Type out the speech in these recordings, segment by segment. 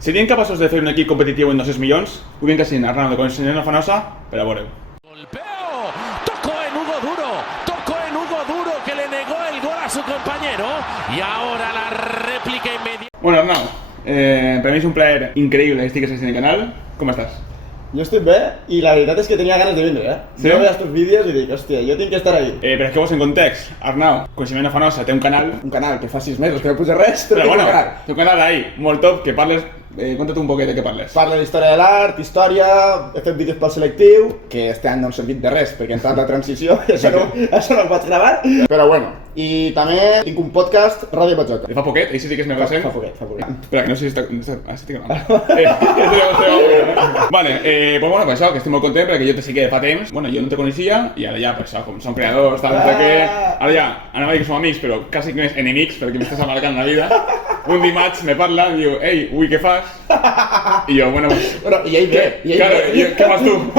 Serien capaços de fer un equip competitiu en 200 milions? Ho bien que sí, Arnau, de Conselleria Fanosa, però a veure. Golpeo, tocó en Hugo Duro que le negó el gol a su compañero y ahora la réplica inmediata. Bueno, Arnau, per mi és un plaer increïble que estigues en el canal. Com estàs? Jo estic bé i la veritat és que tenia ganes de vindre, Sí? Jo veia estos vídeos i dic, hòstia, jo tinc que estar ahí. Però és que vos en context, Arnau, Conselleria Fanosa té un canal, Un canal que fa 6 mesos que no puja res, però tinc bueno, un canal. té un canal ahí, molt top, que parles... Conta't un poquet de què parles. Parla d'història de l'art, història, he fet vídeos pel selectiu, que este any no han servit de res perquè he entrat a la transició i això no el vaig gravar. Però bueno, i també tinc un podcast, Ràdio Patxota. De fa poquet, ell sí que és més recent. Fa poquet. Espera, que no sé si està... Ah, sí, estic Vale, pues bueno, pues això, que estic molt content perquè jo te seguia de fa temps. Bueno, jo no te coneixia i ara ja, pues això, com som creadors, tal, no sé què... Ara ja, anava a dir que som amics, però quasi que més enemics perquè m'estàs amargant la vida. Un dimarts me parla i diu, ei, ui, què fas? Y yo, bueno, pues... Bueno, ¿y ahí qué? Claro, ¿qué más tú?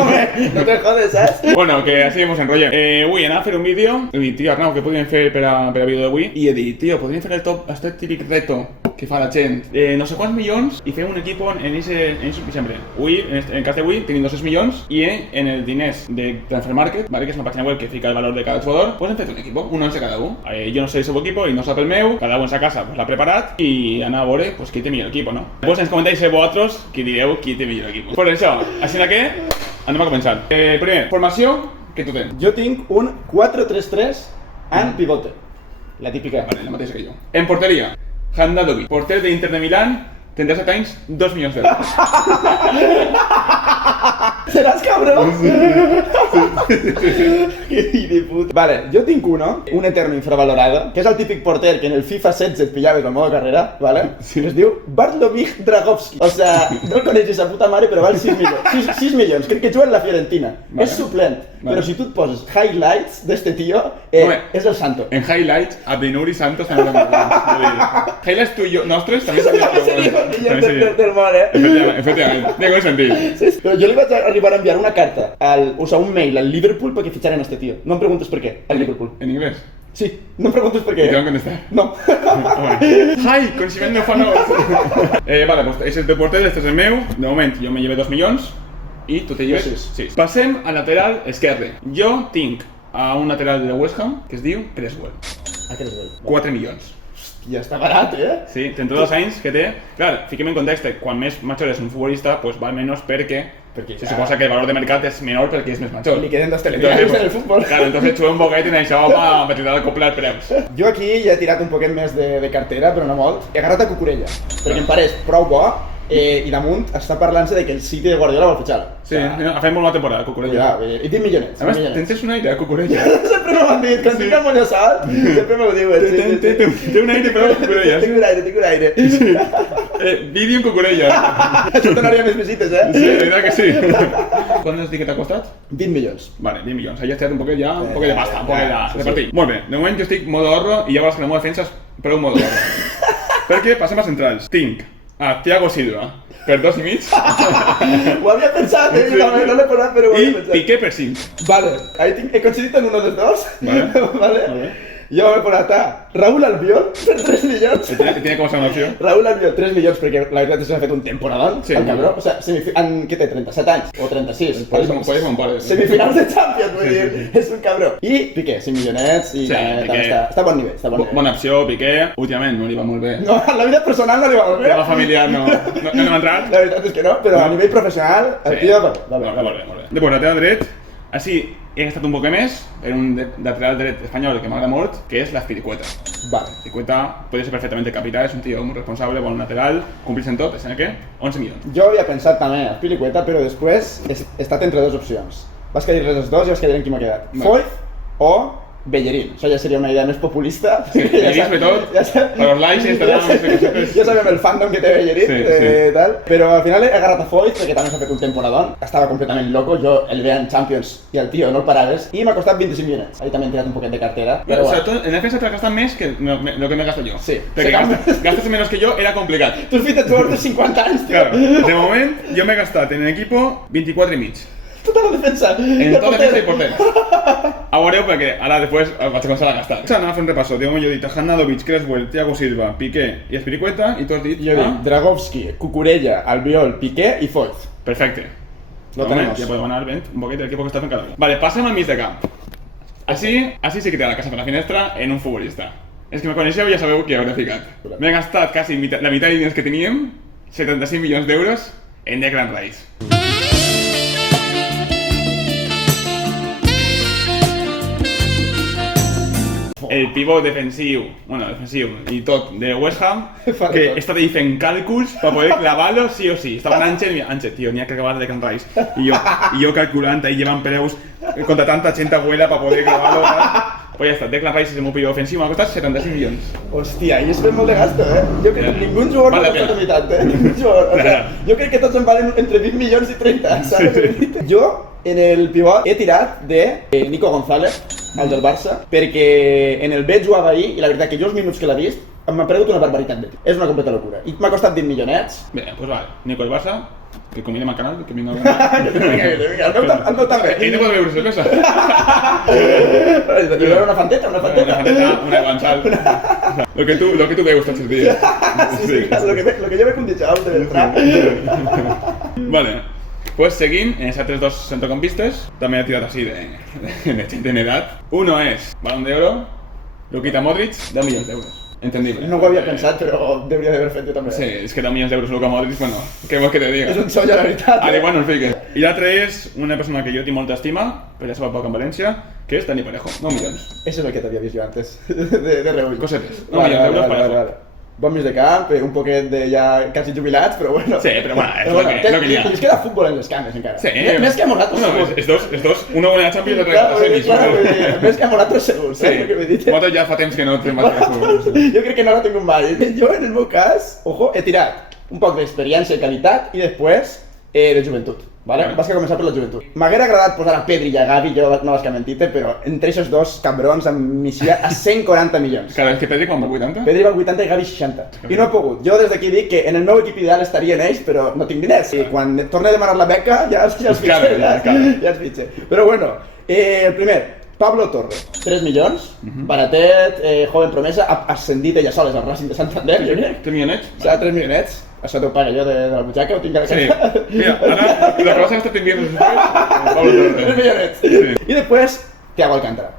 No te jodes, ¿sabes? Bueno, que així ens enrotllem. Avui anava a fer un vídeo i dic, tio, Arnau, què podríem fer per a vídeo d'avui? I he dit, tio, podríem fer el top, este típic reto que fa la gent. No sé quants milions i fem un equip en ese sempre. Avui, en el cas d'avui, tenim 200 milions i en el diners de Transfer Market, ¿vale? Que és una pàgina web que fica el valor de cada jugador, pues hem fet un equip, un 11 cada un. Jo no sé el seu equip i no sap el meu, cada un en sa casa pues, l'ha preparat i anar a veure pues, qui té millor equip, no? Pues en els comentaris vosaltres qui direu qui té millor equip. Per això, així que anem a començar. Primer, formació que tu tens. Jo tinc un 4-3-3 en pivote. La típica. Vale, la mateixa que jo. En porteria, Handanovic, porter de Inter de Milán, tindrà 7 anys, 2 milions d'euros. Seràs cabrón? Que fill de puta. Vale, jo tinc un eterno infravalorado, que és el típic porter que en el FIFA 16 et pillaves al modo carrera, ¿vale? Sí. Es diu Bartlomiej Dragowski. O sea, no el coneixes a puta mare, però val 6 milions. 6 milions, crec que juga en la Fiorentina. Vale. És suplent. Vale. Però si tu et poses highlights d'este tio, és el santo. En highlights, Abdenur i Santos també l'hem highlights tu i jo, nostres, també seria del món, Efectivament, té com sentit. Però jo li vaig arribar a enviar una carta, un mail al Liverpool perquè fitxaren a este tio. No em preguntes per què, al Liverpool. En inglés? Sí, no em preguntes per què. I te van contestar? No. Hi, coneixement no fa nous. Vale, pues és el teu porter, este és el meu. De moment, jo me lleve 2 milions i tu te lleves 6. Passem al lateral esquerre. Jo tinc a un lateral de West Ham que es diu Cresswell. A Cresswell. 4 milions. Ja està barat, Sí, 32 anys que té. Clar, fiquem en context, quan més major és un futbolista, pues val menys perquè se suposa que el valor de mercat és menor perquè és més major. Li queden 2 telediaris en el futbol. Claro, entonces xuga un poquet i això va tratar d'acoplar preus. Jo aquí ja he tirat un poquet més de cartera, però no molt. He agarrat a Cucurella, perquè em pareix prou bo i damunt està parlant-se de que el City de Guardiola vol fitxar. Sí, ha fet molt bona temporada, Cucurella. I 10 milionets. A més, tens un aire a Cucurella. Sempre m'ho han dit, quan tinc el Mollosal, sempre m'ho diuen. Té un aire però Cucurella. Tinc un aire. Vídeo en Cucurella. Això donaria més visites, Sí, la veritat que sí. Quant has dit que t'ha costat? 20 milions. Vale, 20 milions. Ahí has tirat un poquet ja, un poquet de pasta, un poquet de partit. Molt bé, de moment jo estic modo ahorro i ja veuràs que la meva defensa és per un modo ahorro. Perquè passem a centrals. Tinc a Thiago Silva per 2,5. Ho havia pensat, no l'he posat, però ho havia pensat. I Piqué per 5. Vale, ahí he coincidit en uno dels dos. Vale. Jo m'he posat a Raúl Albiol per 3 milions. Tiene com a segona opció. Raúl Albiol, 3 milions, perquè la veritat és que s'ha fet un temporadón, el cabró. O sigui, què té, 37 anys? O 36? Podem un pare. Semifinals de Champions, vull dir, és un cabró. I Piqué, 5 milionets, i està a bon nivell, Bona opció, Piqué. Últimament no li va molt bé. No, en la vida personal no li va molt bé. La familiar no hem entrat. La veritat és que no, però a nivell professional, el tio va bé. Molt bé. Després, lateral dret, així he gastat un poc més per un lateral dret espanyol que m'agrada molt, que és l'Azpilicueta. Vale. L'Azpilicueta podria ser perfectament el capità, és un tio molt responsable, bon lateral, complís en tot, és en què? 11 milions. Jo havia pensat també a Azpilicueta, però després he estat entre dues opcions. Vas que dir-les els dos i vas que dir en qui m'ha quedat. Foyth o Bellerín. Això ja seria una idea més populista. Sí, Bellerín tot, per els likes ja sabem el fandom que té Bellerín, tal. Però al final he agarrat a Foyth, perquè també s'ha fet un temporadón. Estava completament loco, jo el veia en Champions i el tio no el paraves. I m'ha costat 25 milionets. Ahí també he tirat un poquet de cartera. O sea, en defensa t'ha gastat més que lo que m'he gastat jo. Sí. Perquè gastes menys que jo era complicat. Tu has fet jugador de 50 anys, tio. Claro, de moment jo m'he gastat en l'equipo 24,5. Tota la defensa. En tota defensa i porter. A veureu perquè ara després vaig a començar a gastar. Anem a fer un repasso. Jo he dit Handanovic, Creswell, Thiago Silva, Piqué i Espiricueta i tu has dit... Jo he dit Dragowski, Cucurella, Albiol, Piqué i Foyt. Perfecte. Lo tenemos. Ya podemos anar un poquito del equipo que está en cada uno. Vale, pasemos al mig de camp. Así sí que te da la casa por la finestra en un futbolista. Es que me coneixeu i ja sabeu que hauré ficat. M'he gastat quasi la meitat de diners que teníem, 75 milions d'euros, en Declan Rice. El pivot defensiu i tot de West Ham, que està ahí fent càlculs per poder clavar-lo sí o sí. Estava Ángel i Ángel, tio, n'hi ha que acabar de Declan Rice. I jo calculant ahí llevant preus contra tanta gent abuela per poder clavar-lo. Pues ja està, Declan Rice és el meu pivot ofensiu, m'ha costat 75 milions. Hòstia, i és ben molt de gasto, Jo crec que ningú jugador no ha costat la meitat, Ningú jugador. O sea, jo crec que tots en valen entre 20 milions i 30, saps? Jo, en el pivot, he tirat de Nico González, el del Barça, perquè en el B jugava ahir i la veritat que jo els minuts que l'he vist m'ha paregut una barbaritat. És una completa locura. I m'ha costat 20 milionets. Bé, doncs vale, Nico el Barça, que convidem al canal, que vinga el meu també. Ell no pot veure cervesa. I veure una fanteta. Una guançal. Lo que tú veus tots els dies. Sí, lo que yo me condicionaba antes de entrar. Vale. Pues seguint, en els altres dos centrocampistes, també he tirat així de gent en edat. Uno és Balón de Oro, Luka Modric, 10 milions d'euros. Entendible. No ho havia pensat, però hauria d'haver fet jo també. Sí, és que 10 milions d'euros Luka Modric, bueno, què vols que te diga? És un xolla, la veritat. Ara igual no el fiques. I l'altre és una persona que jo tinc molta estima, per la seva poc en València, que és Dani Parejo, 9 milions. Eso es el que t'havia vist jo antes, de reull. Cosetes, 9 milions d'euros Parejo. Bon mig de camp, un poquet de ja quasi jubilats, però bueno. Sí, però bueno, és lo que hi ha. I es queda futbol en les cames encara. Sí. Més que a nosaltres segur. Els dos, uno guanya Champions i l'altre a semis. Més que a nosaltres segur, saps el que m'he dit? Nosaltres ja fa temps que no tenim más de futbol. Jo crec que no l'ha tingut mai. Jo, en el meu cas, ojo, he tirat un poc d'experiència i qualitat i després de joventut. Vale? Vas a començar per la joventut. M'haguera agradat posar a Pedri i a Gavi, jo no vas que mentite, però entre aquests dos cabrons em missia a 140 milions. Claro, és que Pedri quan va 80? Pedri va 80 i Gavi 60. I no he pogut. Jo des d'aquí dic que en el meu equip ideal estaria en ells, però no tinc diners. I quan torni a demanar la beca ja els fitxe. Ja els fitxe. Però bueno, el primer, Pablo Torre, 3 milions, baratet, joven promesa, ha ascendit ella soles al Racing de Santander, jo crec. 3 milionets? O sigui, 3 milionets. Això t'ho paga jo de la butxaca o tinc que... Sí. Mira, ara lo que vas a estar enviando Pablo Torre. 3 milionets. I després, Thiago Alcántara.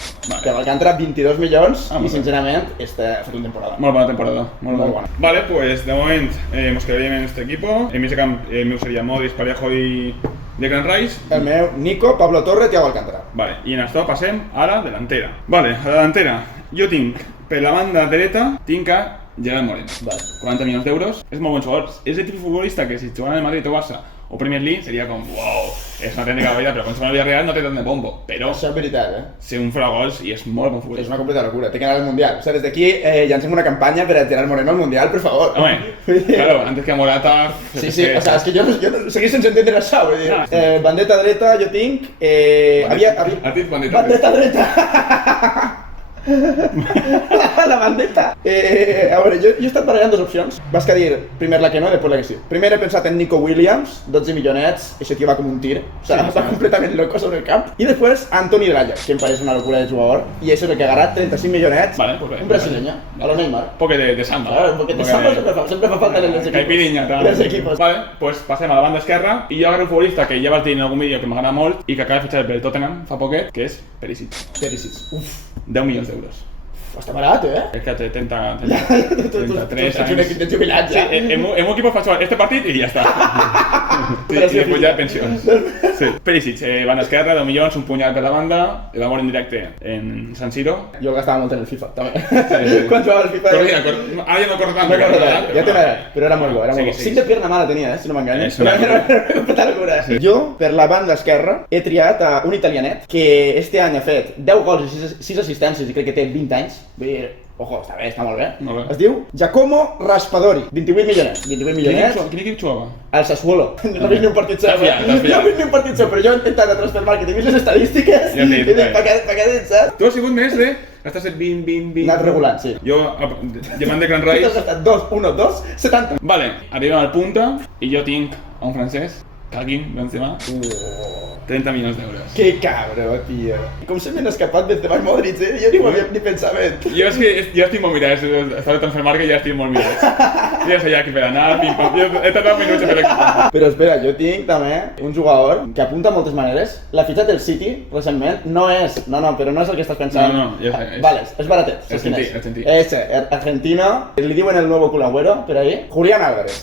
Thiago Alcántara, 22 milions i sincerament està fet una temporada. Molt bona temporada, molt bona. Vale, pues de moment nos quedaríem en este equipo. En mi camp el meu seria Modric, Parejo i Declan Rice. El meu, Nico, Pablo Torre, Thiago Alcántara. Vale, i en això passem a la delantera. Vale, a la delantera jo tinc per la banda dreta, tinc a Gerard Moreno, 40 milions d'euros, és molt bon jugador, és el tipus futbolista que si jugant al Madrid o Barça o Premier League seria com, wow, és una tècnica de però quan jugar al Villarreal no té tant de bombo, però això és veritat, sé un farà gols i és molt bon futbolista. És una completa locura, té que anar al Mundial, o sigui, des d'aquí llancem una campanya per a Gerard Moreno al Mundial, per favor. Home, claro, antes que a Morata... Sí, o sigui, és que jo seguís sense entendre això, vull dir, bandeta dreta jo tinc... Bandeta dreta! La bandeta. A veure, jo he estat barallant dues opcions. Vas que dir, primer la que no i després la que sí. Primer he pensat en Nico Williams, 12 milionets, aquest tio va com un tir, o sigui, va completament loco sobre el camp. I després Anthony Gralla, que em pareix una locura de jugador, i això és el que ha agarrat 35 milionets, un brasileño, a lo Neymar. Un poquet de samba. Claro, un poquet de samba sempre fa falta en els equipos. Caipirinha, tal. En els equipos. Vale, pues passem a la banda esquerra, i jo agarro un futbolista que ja vas dir en algun vídeo que m'agrada molt i que acaba de fitxar pel Tottenham fa poquet, que és Perisic. Uf. 10 milions d'euros. Està barat, És que té 33 anys. Ets un equip de jubilats, ja. El meu equip fa jugar este partit i ja està. I després ja pensions. Perisic, banda esquerra, 10 milions, un punyal per la banda, el amor en directe en San Siro. Jo el gastava molt en el FIFA, també. Quan jugava al FIFA... Ara ja no corre tant. Ja té una edat, però era molt bo, era molt bo. 5 de pierna mala tenia, si no m'enganyes. Era una completa locura. Jo, per la banda esquerra, he triat un italianet que este any ha fet 10 gols i 6 assistències i crec que té 20 anys. Vull dir, ojo, està bé, està molt bé. Es diu Giacomo Raspadori, 28 milionets. 28 milionets. Quin equip jugava? Al Sassuolo. No he vist ni un partit seu. No he vist ni un partit seu, però jo he intentat a Transfer Market, he vist les estadístiques i he dit, pa què dins, saps? Tu has sigut més de... Gastar 20. Anat regulant, sí. Jo, llamant de Declan Rice... Tu has gastat 2, 1, 2, 70. Vale, arribem al punta i jo tinc a un francès, Karim Benzema. 30 milions d'euros. Que cabró, tio. Com se m'han escapat Benzema i Modric, Jo ni ho havia ni pensat. Jo és que ja estic molt mirat, estava de transfermar que ja estic molt mirat. Ja sé ja que per anar, pim-pam, he tardat minuts per aquí. Però espera, jo tinc també un jugador que apunta de moltes maneres. L'ha fitxat el City recentment, no, però no és el que estàs pensant. No, ja sé. Vale, és baratet, saps quin és? Argentí. Ese, argentino, li diuen el nuevo Kun Agüero, per ahí. Julián Álvarez.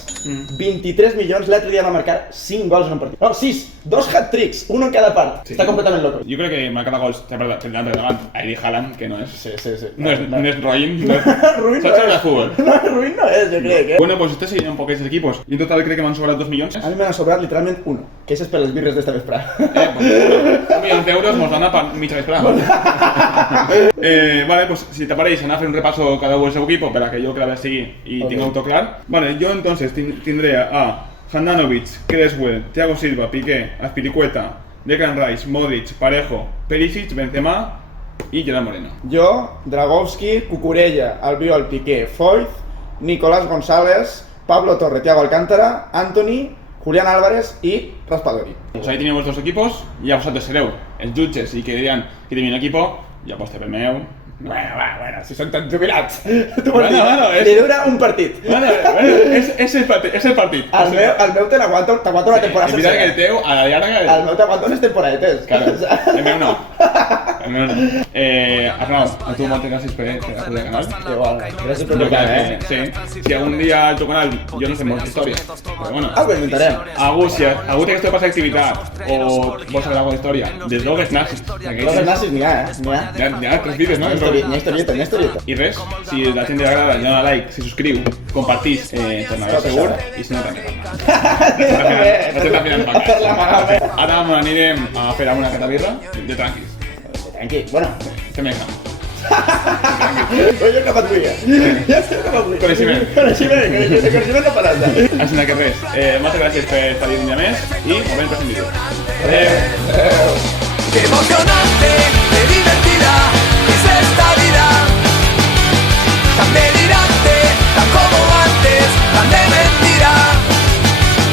23 milions, l'altre dia va marcar 5 gols en un partit. No, 6, 2 hat-tricks, uno en cada part. Sí. Està completament loco. Jo crec que marcar gols té per davant a Erling Haaland, que no és... Sí. No és Ruin, no és... Ruin no Saps és. de futbol. No, Ruin no és, jo crec, Bueno, pues usted seguirá un poco esos equipos. Y en total cree que m'han sobrat 2 milions. A mi m'ha sobrat literalment uno, que és per les birres d'esta vesprada. Pues 1 milió d'euros mos dona per mitja vesprada. Vale, pues si te parece, anar a fer un repaso cada uno de su equipo para que yo que la vea así y tenga auto claro. Vale, yo entonces tendré a Handanovic, Creswell, Thiago Silva, Piqué, Azpilicueta, Declan Rice, Modric, Parejo, Perisic, Benzema y Gerard Moreno. Jo, Dragowski, Cucurella, Albiol, Piqué, Foyth, Nicolás González, Pablo Torre, Thiago Alcántara, Anthony, Julián Álvarez y Raspadori. Pues ahí teníamos dos equipos y ya vosotros sereu els jutges i que dirían que tenía un equipo, ja aposté pel meu. Bueno, si són tan jubilats. Tu vols dir, Bueno, li dura un partit. Bueno, és el partit. El meu te l'aguanto una temporada És veritat que el teu, a la llarga... El meu t'aguanto unes temporadetes. Claro, el meu no. El meu no. Arnau, a tu moltes gràcies per el canal. Igual, gràcies per Jo trucar, crec que, sí. Si algun dia al teu canal jo no sé moltes històries, però bueno. Algo inventarem. Algú, si algú té aquesta passa d'activitat o vols saber alguna història, des drogues nazis. Los nazis n'hi ha, N'hi ha. Hi ha 3 vídeos, no? N'hi ha historieta. I res, si la gent li agrada, li dona like, se subscriu, compartís, tornarà segur, i si no també. La gent al final Ara anirem a fer alguna catabirra de tranquis. Tranquil, bueno. Estem més gran. Jo cap a tu, ja estem cap a tu. Coneixement no parada. Així que res, moltes gràcies per estar un dia més i ens veiem al pròxim vídeo. Adéu.